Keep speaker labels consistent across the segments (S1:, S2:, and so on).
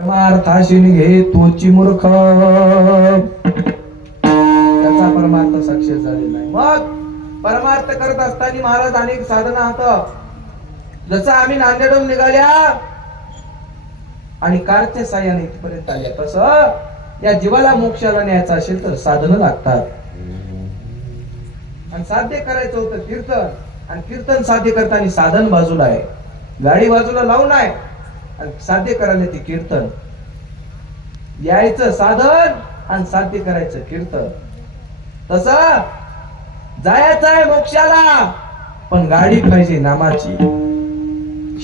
S1: परमार्थाशी घे तोची मूर्ख. त्याचा परमार्थ सक्सेस झालेला नाही. मग परमार्थ करत असताना महाराज अनेक साधना होत जसं आम्ही नांदेडून निघाल्या आणि कारच्या साह्याने इथपर्यंत आल्या तस या जीवाला मोक्षाला न्यायचं असेल तर साधनं लागतात. आणि साध्य करायचं होतं कीर्तन. आणि कीर्तन साध्य करताना साधन बाजूला आहे. गाडी बाजूला लावून आहे साध्य करायला ते कीर्तन. यायचं साधन आणि साध्य करायचं कीर्तन. तस जायचं आहे मोक्षाला पण गाडी पाहिजे नामाची.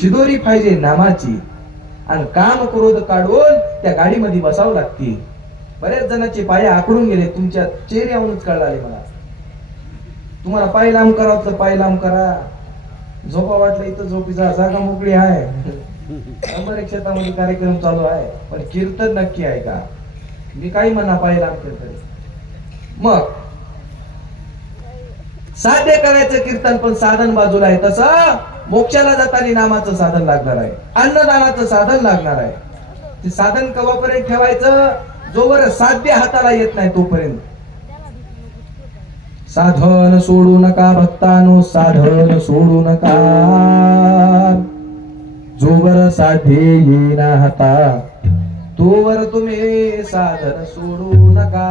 S1: शिदोरी पाहिजे नामाची. आणि काम क्रोध काढून त्या गाडीमध्ये बसावं लागते बऱ्याच जणांचे पाय आकडून गेले तुमच्या चेहऱ्यावरूनच कळाले मला. तुम्हाला पाय लांब करावं तर पाय लांब करा. झोपा वाटलं इथं झोपीचा जागा मोकळी आहे. शंभर म्हणजे कार्यक्रम चालू आहे पण कीर्तन नक्की आहे का? मी काही म्हणा पाहिला कीर्तन मग साध्य करायचं कीर्तन पण साधन बाजूला आहे. तसं मोक्षाला जाताना नामाचं साधन लागणार आहे. अन्नदानाचं साधन लागणार आहे. ते साधन कवापर्यंत ठेवायचं? जोवर साध्य हाताला येत नाही तोपर्यंत. साधन सोडू नका भक्तानो साधन सोडू नका. जोवर साध्य येईना हाता तोवर तुम्ही साधन सोडू नका.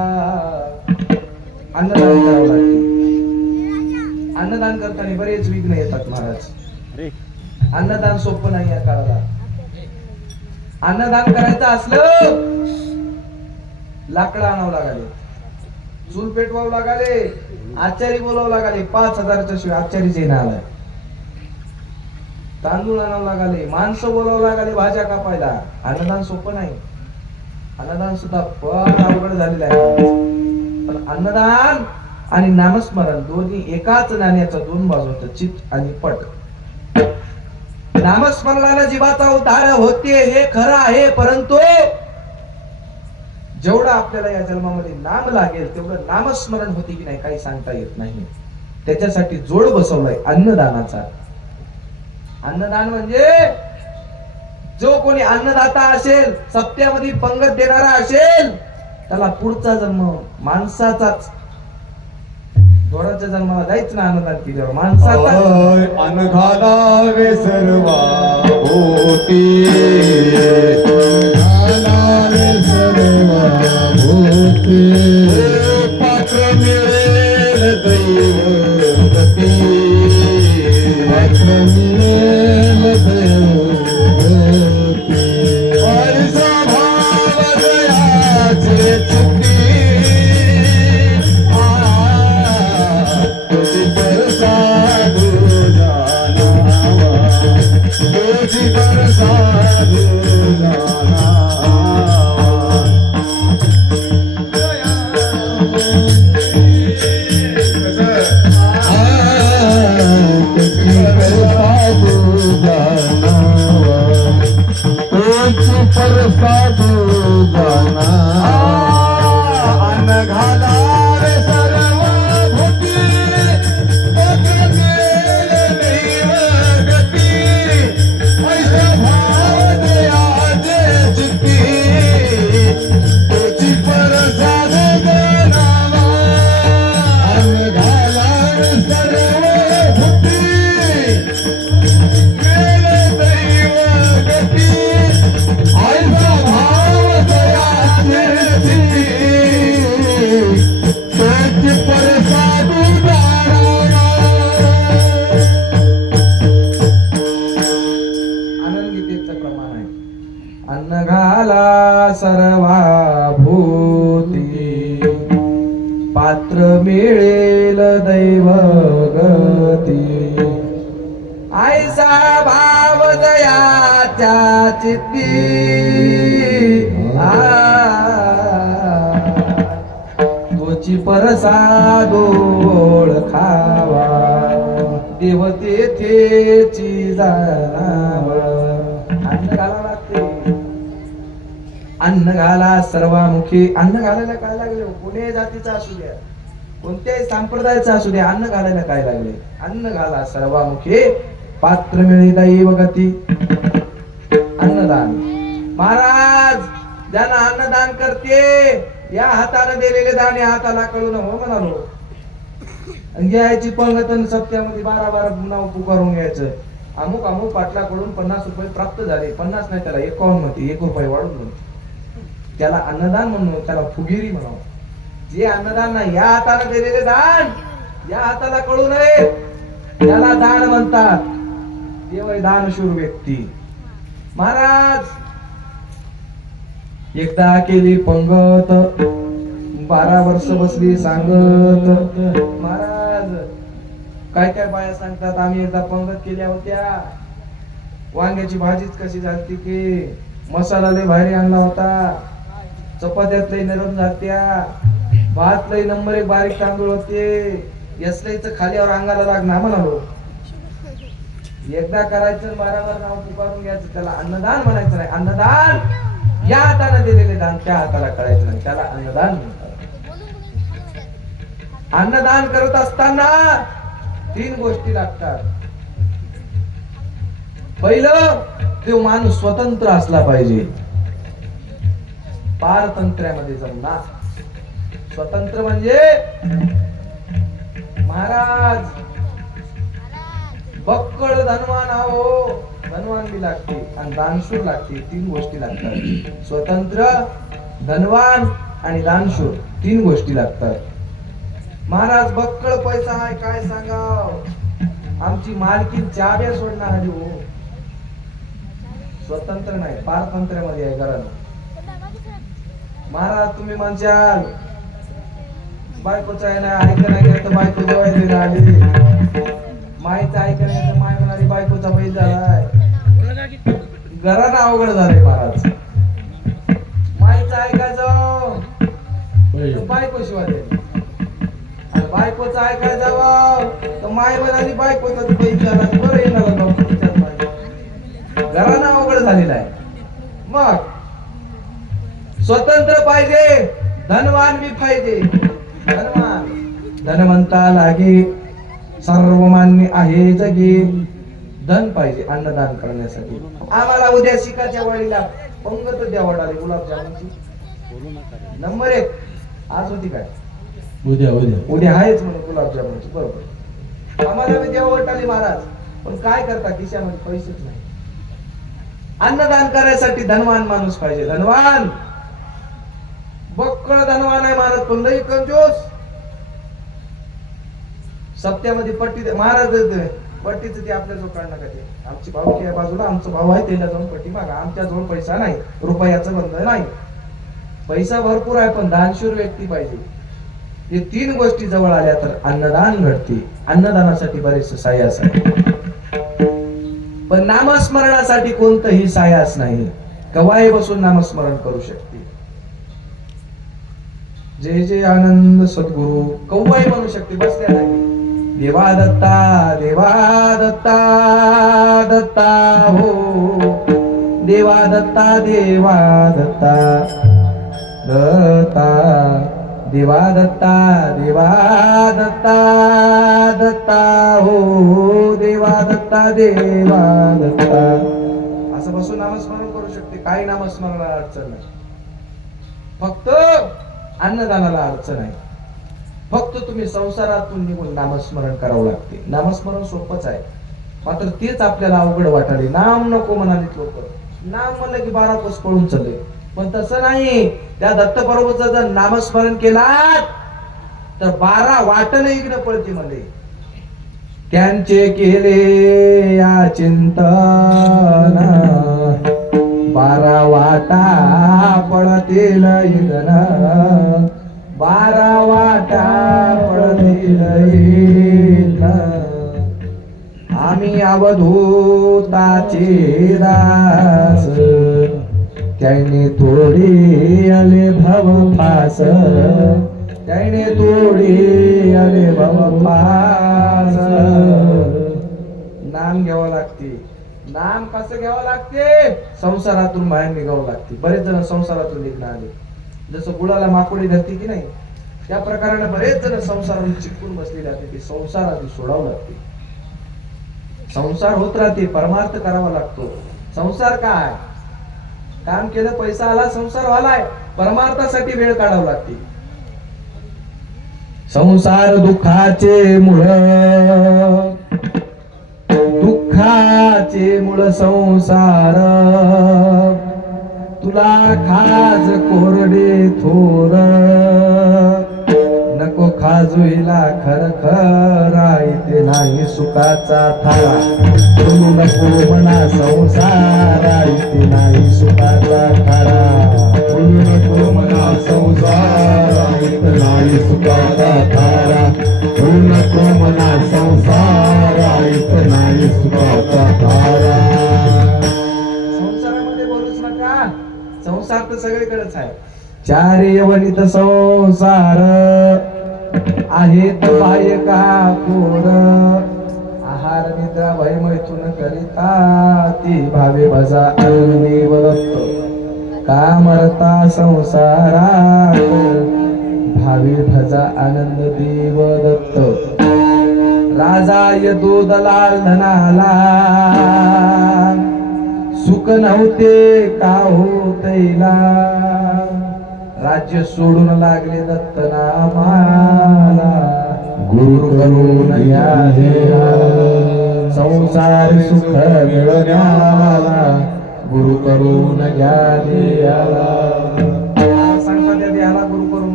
S1: अन्नदान करावं लागते अन्नदान करताना बरेच विघ्न येतात महाराज. अन्नदान सोपं नाही या काळाला. अन्नदान करायचं असलं लाकडं आणावं लागाले. चूल पेटवावं लागाले आचारी बोलावं लागाले. पाच हजाराच्या शिवाय आचारीच येणं आलाय. तांदूळ आणावं लागाले माणसं बोलावं लागाले भाज्या कापायला. अन्नदान सोपं नाही. अन्नदान सुद्धा फार अवघड झालेलं आहे. पण अन्नदान आणि नामस्मरण दोन्ही एकाच नाण्याचा दोन बाजू होत चित आणि पट. नामस्मरणाला जीवाचा उद्धार होते हे खरं आहे परंतु जेवढं आपल्याला या जन्मामध्ये नाम लागेल तेवढं नामस्मरण होते की नाही काही सांगता येत नाही. त्याच्यासाठी जोड बसवलाय अन्नदानाचा. अन्नदान म्हणजे जो कोणी अन्नदाता असेल सत्यामध्ये पंगत देणारा असेल त्याला पुढचा जन्म माणसाचाच. थोडाच्या जन्माला जायचं ना अन्नदान केल्यावर माणसाचा
S2: होय, अन्न सर्वा होती मिळेल
S1: दैव गती. आयसा भाव दयाच्या चित्ती. तुझी तोची खावा. देव तेथेची जाणावा. अन्न घाला लागते अन्न घाला सर्वामुखी. अन्न घालायला काय लागले? पुणे जातीचा असू द्या कोणत्याही संप्रदायाचा असू दे अन्न घालायला काय लागले? अन्न घाला सर्वामुखी पात्र मिळे दैव गती. अन्नदान. महाराज ज्यांना अन्नदान करते या हाताने दिलेले दान या हाताला कळू हो म्हणालो. आणि घ्यायची पंगतन सप्त्यामध्ये बारा बारा नाव पुकारून घ्यायचं. अमुक अमुक पाटलाकडून पन्नास रुपये प्राप्त झाले. पन्नास नाही त्याला एकावन्नमध्ये एक रुपये वाढून म्हणून त्याला अन्नदान म्हणून त्याला फुगिरी म्हणावं. जे अन्नदान नाही या हाताने दिलेले दान. या हाताला कळू नये. त्याला दान म्हणतात. देव दानशूर व्यक्ती. महाराज एकदा केली पंगत बारा वर्ष बसली सांगत. महाराज काय काय बाया सांगतात? आम्ही एकदा पंगत केल्या होत्या. वांग्याची भाजीच कशी झाली की मसाला लय भारी आणला होता. चपात्यात लय नरम झात्या भात लय नंबर एक बारीक तांदूळ होते. यसलाईच खालीवर अंगाला लागणार म्हणालो. एकदा करायचं बारावर नाव पुकारून घ्यायचं त्याला अन्नदान म्हणायचं नाही. अन्नदान! या हाताला दिलेले दान त्या हाताला करायचं नाही. त्याला अन्नदान म्हणतात. अन्नदान करत असताना तीन गोष्टी लागतात. पहिलं तो माणूस स्वतंत्र असला पाहिजे. पारतंत्र्यामध्ये जमणार. स्वतंत्र म्हणजे महाराज. बक्कळ धनवान आहो. धनवान बी लागते आणि दानशूर लागते तीन गोष्टी लागतात. स्वतंत्र धनवान आणि दानशूर तीन गोष्टी लागतात. महाराज बक्कळ पैसा आहे काय सांगाव? आमची मालकी चाब्या सोडणार आली हो. स्वतंत्र नाही पारतंत्र्यामध्ये आहे कारण महाराज तुम्ही म्हणशाल बायकोचं आहे ना नाही गेलं तर बायको जेवायला आली माईचं ऐकलं नाही तर माय म्हणाली बायकोचा बैल झालाय घरानं अवघड झाले महाराज. माईचं ऐकायचं बायको शिवाय बायकोचं ऐकायला जावं तर माय म्हणाली बायकोचा बैल झाला बरं येणार घरानं अवघड झालेला आहे. मग? स्वतंत्र पाहिजे धनवान बी पाहिजे. धनवंता लागे सर्वमान्य आहे जगे. धन पाहिजे अन्नदान करण्यासाठी. आम्हाला उद्या शिकाच्या वळीला पंगत द्यावं लागेल गुलाबजामुनची. नंबर एक. आज होती काय?
S2: उद्या उद्या.
S1: उद्या आहेच म्हणून गुलाबजामुनची बरोबर. आम्हाला द्यावं वाटाली महाराज. पण काय करता खिशामध्ये पैसेच नाही. अन्नदान करायसाठी धनवान माणूस पाहिजे. धनवान! बक्कळ धनवान आहे महाराज पण लई कंजूस. सत्यामध्ये पट्टी महाराज पट्टीच ते आपल्या जवळ काढणार का ते? आमची भाऊ आहे बाजूला आमचा भाऊ आहे त्याला जाऊन पट्टी मागा. आमच्या जवळ पैसा नाही रुपयाचं बंध नाही. पैसा भरपूर आहे पण दानशूर व्यक्ती पाहिजे. हे तीन गोष्टी जवळ आल्या तर अन्नदान घडते. अन्नदानासाठी बरेचसे सायास आहे पण नामस्मरणासाठी कोणतंही सायास नाही. कवाय बसून नामस्मरण करू शकते. जय जय आनंद सद्गुरु. कौबाई म्हणू शकते बसल्या नाही देवा दत्ता देवा दत्ता दत्ता हो. देवा दत्ता देवा दत्ता दत्ता. देवा दत्ता देवा दत्ता दत्ता हो. देवा दत्ता देवा दत्ता. असं बसून नामस्मरण करू शकते. काही नामस्मरणाला अडचण नाही. फक्त अन्नदानाला अडचण आहे. फक्त तुम्ही संसारातून निघून नामस्मरण करावं लागते. नामस्मरण सोपंच आहे. मात्र तेच आपल्याला अवघड वाटाले नाम नको म्हणाले लोक. नाम म्हणलं की बारा कोस पळून चालले. पण तसं नाही. त्या दत्त जर नामस्मरण केला तर बारा वाटण इकडे पळते मध्ये त्यांचे केले या चिंतन. बारा वाटा पळतील इंधन बारा वाटा पळतील इगन आम्ही अवधूताचे दास. त्याने तोडी आले भव फास त्याने तोडी आले भव फास नाम घ्यावं लागते. नाम कसं घ्यावं लागते? संसारातून बाहेर निघावं लागते. बरेच जण संसारातून निघणार आले जसं गुळाला माकोडी धरते की नाही? त्या प्रकाराने बरेच जण संसाराने चिटकून बसलेले असते ते संसार आधी सोडावं लागते. संसार होत राहते परमार्थ करावा लागतो. संसार काय? काम केलं पैसा आला संसार व्हालाय परमार्थासाठी वेळ काढावा लागते. संसार दुःखाचे मुळ. दुःखाचे मूळ संसार. तुला खाज कोरडे थोर. नको खाजुईला खर खरा इथे नाही सुखाचा थारा बोलू नको म्हणा संसारा इथे नाही सुखाचा थारा
S2: बोलू नको म्हणा संसार इथं नाही सुखाचा थारा नको मना संसार इथं नाही सुखाचा थारा
S1: संसारामध्ये बोलूच नका. संसार तर सगळीकडेच आहे. चार यवनित संसार आहेत बाय का पोर आहार निद्रा भय मैथून करिता ती भावे भजा आनंदी का मरता संसारा भावी भजा आनंद देव दत्त राजा यदो दलाल धनाला सुख नव्हते का होतैला? राज्य सोडून लागले दत्त नामाला गुरु करून या संसार सुख मिळण्याला। गुरु करून घ्या देयाला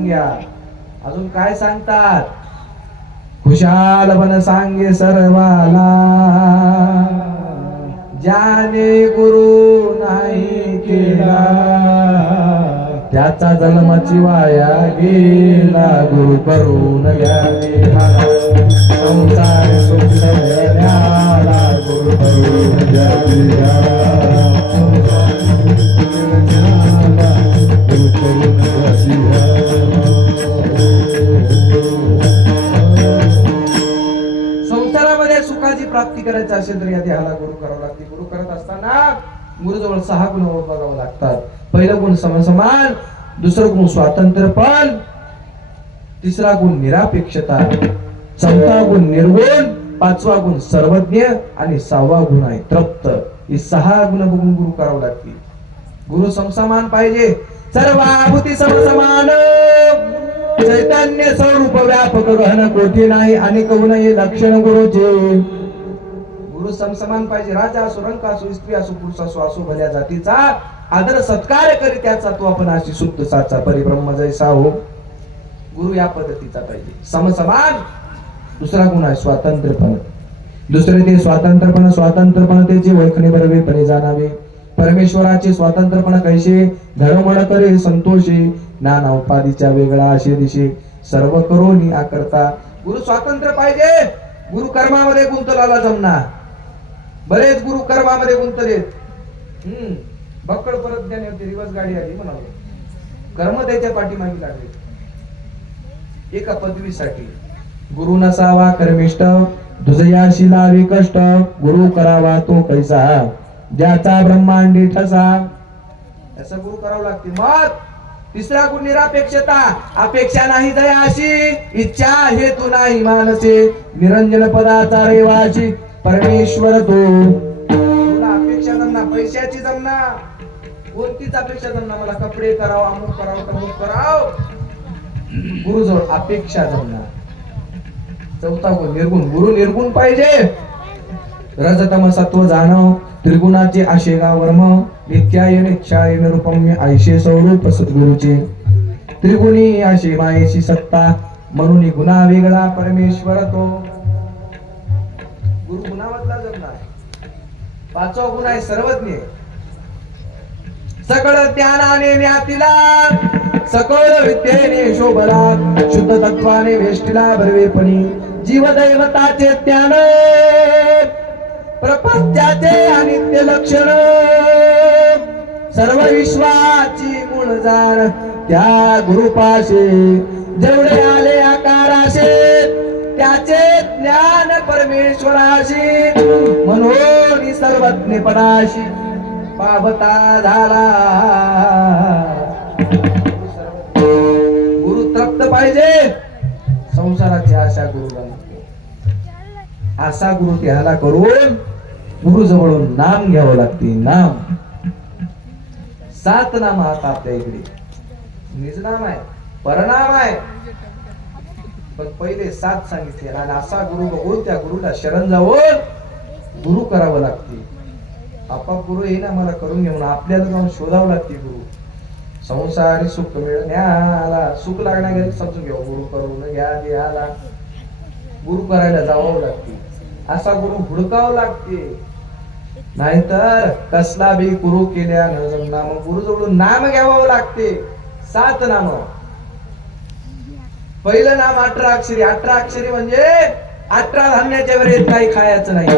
S1: घ्या अजून काय सांगतात? खुशाल पण सांगे सर्वाला. ज्याने गुरु नाही केला त्याचा जन्माची वाया गेला. गुरु करून घ्या संसार सुख गुरु करून घ्यावे करायचं असेल तर या देहाला गुरु करावं लागते. गुरु करत असताना गुरुजवळ सहा गुण बघावं लागतात. पहिलं गुण समसमान दुसरं गुण स्वातंत्र्यपण तिसरा गुण निरापेक्षता चौथा गुण निर्गुण पाचवा गुण सर्वज्ञ आणि सहावा गुण आहे तृप्त. ही सहा गुण बघून गुरु करावं लागतील. गुरु समसमान पाहिजे. सर्वाभूती समसमान. चैतन्य स्वरूप व्यापक गहन कोठी नाही आणि कौन हे लक्षण गुरुचे गुरु समसमान पाहिजे. राजा असो रंक असो स्त्री असो पुरुष असो असो भल्या जातीचा आदर सत्कार करी त्याचा तो आपण अशी शुद्ध साचा परिब्रह्म जैसा हो. गुरु या पद्धतीचा पाहिजे. समसमान दुसरा गुण आहे स्वातंत्र्यपण. दुसरे ते स्वातंत्र्यपण स्वातंत्र्यपणतेची ओळखणे बरवेपणे जाणावे. परमेश्वराचे स्वातंत्र्यपण कैसे धडमड करे संतोषे. नाना उपाधीच्या वेगळा असे दिशे. सर्व करोनी आकरता. गुरु स्वातंत्र्य पाहिजे. गुरु कर्मामध्ये गुंतलाला जमणार. बरेच गुरु कर्मामध्ये गुंतले. हम्म. बक्कळ परत देणे होते रिवर्स गाडी आली म्हणाले कर्म त्याच्या पाठीमागे लागले. एका पदवीसाठी. गुरु नसावा कर्मिष्ट दुजयाशी लावी कष्ट. गुरु करावा तो कैसा ज्याचा ब्रह्मांडी ठसा. असं गुरु करावं लागते. मग तिसरा गुण निरापेक्षता. अपेक्षा नाही दया अशी इच्छा हेतू नाही मानसे. निरंजन पदाचा रेवाशी परमेश्वर तो. तुला अपेक्षा जमना पैशाची जमना कोणतीच अपेक्षा जमना मला कपडे कराव अमुक कराव तमुक कराव. गुरुजवळ अपेक्षा जमणार. चौथा गुण निर्गुण. गुरु निर्गुण पाहिजे. रजतम सत्व जाणव त्रिगुणाचे आशेगा वर्म नित्याय निच्छाय निरुपम्य आयशे स्वरूप सद्गुरुचे. त्रिगुणी आशे मायेशी सत्ता म्हणून गुणा वेगळा परमेश्वर तो. पाचवा गुण आहे सर्वज्ञ. सकळ ज्ञानाने ज्ञातीला सकळ विद्येने शोभला शुद्ध तत्वाने वेष्टीला भरवेपणी. जीवदैवताचे ज्ञान प्रपंचाचे अनित्य लक्षण. सर्व विश्वाची मूळ जाण त्या गुरुपाशे. जेवढे आले आकाराशे त्याचे ज्ञान परमेश्वराशी. म्हणून सर्वज्ञपणाशी पावता झाला गुरु तृप्त पाहिजे. संसाराची आशा गुरुला असा गुरु त्याला करून गुरु जवळून नाम घ्यावं लागते. नाम. सात नाम आहात आपल्या इकडे. निज नाम आहे परनाम आहे. पण पहिले सात सांगितले. आणि असा गुरु बघून त्या गुरुला शरण जाऊन गुरु करावं लागते. आपाप गुरु येईल मला करून घेऊन. आपल्याला जाऊन शोधावं लागते गुरु. संसारी सुख मिळण्याला सुख लागण्याकडे समजून घ्या गुरु करून घ्या द्याला. गुरु करायला जावं लागते. असा गुरु हुडकावं लागते. नाहीतर कसला बी गुरु केल्यानं जमना मग गुरु जवळून नाम घ्यावं लागते. सात नाम. पहिलं नाम अठरा अक्षरी. अठरा अक्षरी म्हणजे अठरा धान्याच्या वेळेत काही खायचं नाही.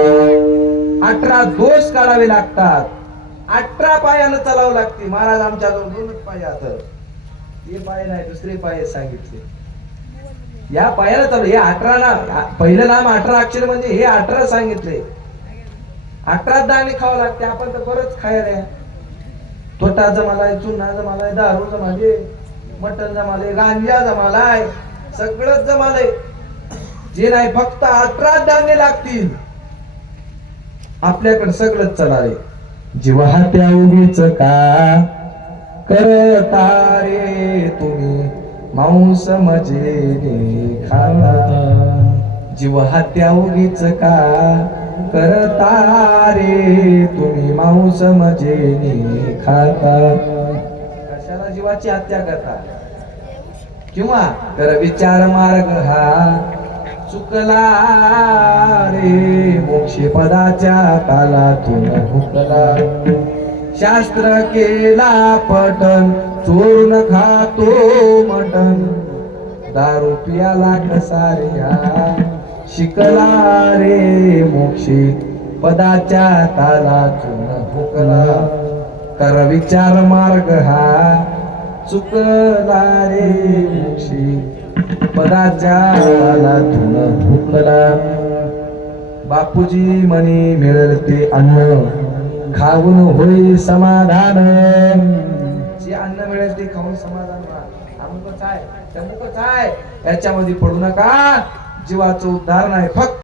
S1: अठरा दोष काढावे लागतात. अठरा पायानं चालावं लागते. महाराज आमच्या दोनच पाय आता हे पाय नाही दुसरे पाय सांगितले. या पायाला चालू हे अठरा नाम पहिलं नाम अठरा अक्षर म्हणजे हे अठरा सांगितले. अठरा दाणे खावं लागते. आपण तर बरंच खायला तोटा जमालाय चुना जमालाय दारू जमाले मटण जमाले गांजा जमालाय सगळंच जमालय. जे नाही फक्त अठरा धान्य लागतील. आपल्याकडे सगळंच चलाले
S2: जीवा त्या उगीच का?
S1: करता रे तुम्ही? मांस मजेने खाता जीव हत्या उगीच का? करता रे तुम्ही? मांस मजेने खाता कशाला जीवाची हत्या करता? किंवा? कर विचार मार्ग हा. चुकला रे मोक्षे पदाच्या तालातून हुकला. शास्त्र केला पटन चोरून खातो मटन दारू पियाला कसारिया शिकला रे मोक्षी पदाच्या तालातून हुकला. तर विचार मार्ग हा चुकला रे मोक्षी. पदाच्या तालातून बापूजी मनी मिळेल ते अन्न. खाऊन होई समाधान. जे अन्न मिळेल ते खाऊन समाधान व्हा. अमुकच आहे तमुकच आहे. याच्यामध्ये पडू नका. जीवाचं उद्धार नाही. फक्त